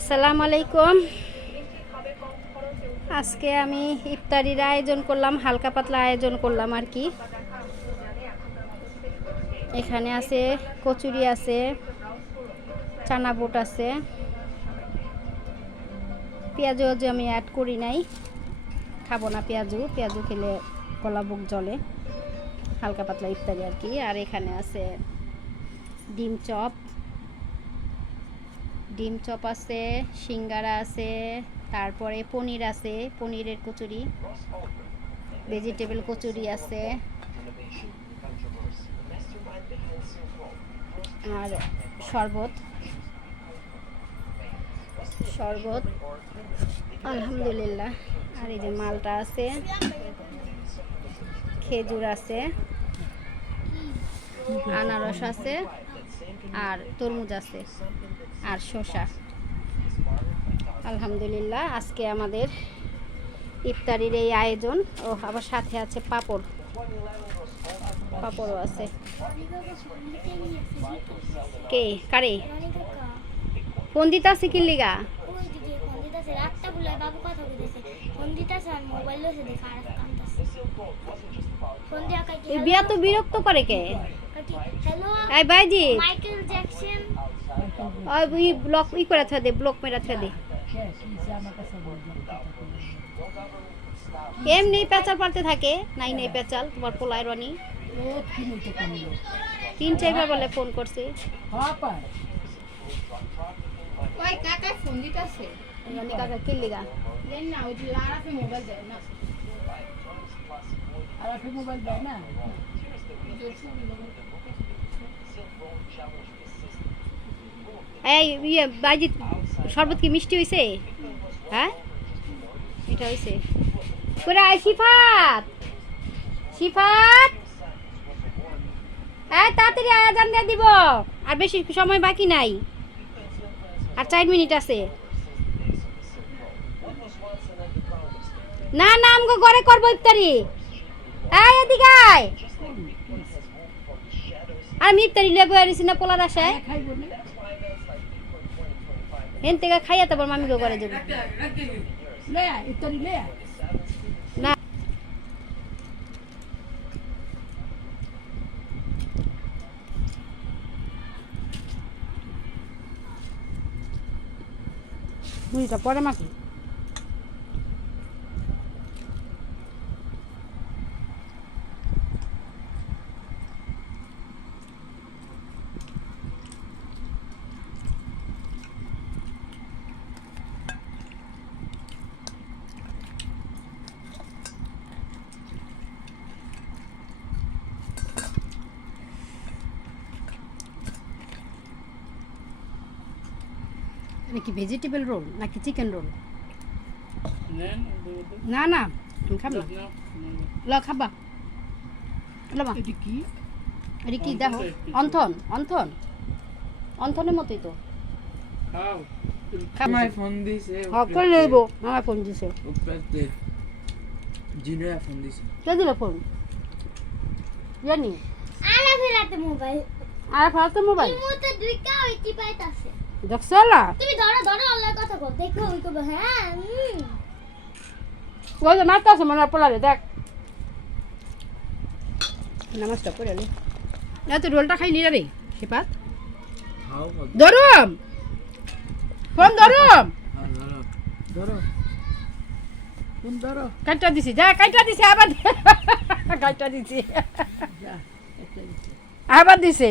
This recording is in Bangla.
আসসালামু আলাইকুম। আজকে আমি ইফতারির আয়োজন করলাম, হালকা পাতলা আয়োজন করলাম আর কি। এখানে আছে কচুরি, আছে চানা বুট, আছে পেঁয়াজু আমি অ্যাড করি নাই, খাবো না পেঁয়াজু খেলে গলা বুক জ্বলে। হালকা পাতলা ইফতারি আর কি। আর এখানে আছে ডিম চপ আছে, সিঙ্গারা আছে, তারপরে পনির আছে, পনিরের কচুরি, ভেজিটেবল কচুরি আছে, আর শরবত আলহামদুলিল্লাহ। আর এই যে মালটা আছে, খেজুর আছে, আনারস আছে, আর তরমুজ আছে, আর শসা। আলহামদুলিল্লাহ, আজকে আমাদের ইফতারির এই আয়োজন। ও আবার সাথে আছে পাপড়ও আছে। কে কারে ফোন দিতে আছে কি লিগা? বিয়া তো বিরক্ত করে কে? এই ভাইজি মাইকেল জ্যাকসন ওই ব্লক করে থে, ব্লক মেরা থে দে। এমনি পেঁচাল পারতে থাকে, নাই পেঁচাল তোমার পোলায় রনি 3-4বার বলে ফোন করছে। ওই কাকা ফোন দিতেছে, রনি কাকা কি লিগা? দেন না, ওই আরাফে মোবাইল দেয় না, আরাফে মোবাইল দেয় না। এই ইয়ে বাজি শরবত কি মিষ্টি হইছে? হ্যাঁ মিঠা হইছে। করে আয় সিফাত তাড়াতাড়ি আয়োজন দিয়ে দিব, আর বেশি সময় বাকি নাই, আর 4 মিনিট আছে। না আমগো ঘরে করবো ইফতারি। এই এদিকে আয়, আমি ইফতারি লেবু আনিছি না পোলার আশায়, হেন থেকে খাইয়া তারপর মামিকে ঘরে যাবো। না মুড়িটা পরে মাখি। নাকি ভেজিটেবল রোল নাকি চিকেন রোল? না আমি খাব না। ল খাবা লবা। এটা কি দেখো? অন্থনের মতোই তো। আমায় ফোন দিছে। করে লইব, আমার ফোন দিছে। জিনরা ফোন দিছে। কে দিল ফোন? জানি আলা ফেরাতে মোবাইল। মুহূর্তে দুইটা ওইটি পাইতাছে। দেখছলা তুমি ধরো আল্লাহর কথা কও, দেখো ওই কবে। হ্যাঁ ওই যে মারতে আছে মনে পড়ালে দেখ। নামাজটা পড়ে আলে এত রোলটা খাই নি রে শিপাত। ধরম ফোন ধরম কাইটা দিছি, যা কাইটা দিছি, আবার কাইটা দিছি, আবার দিছে।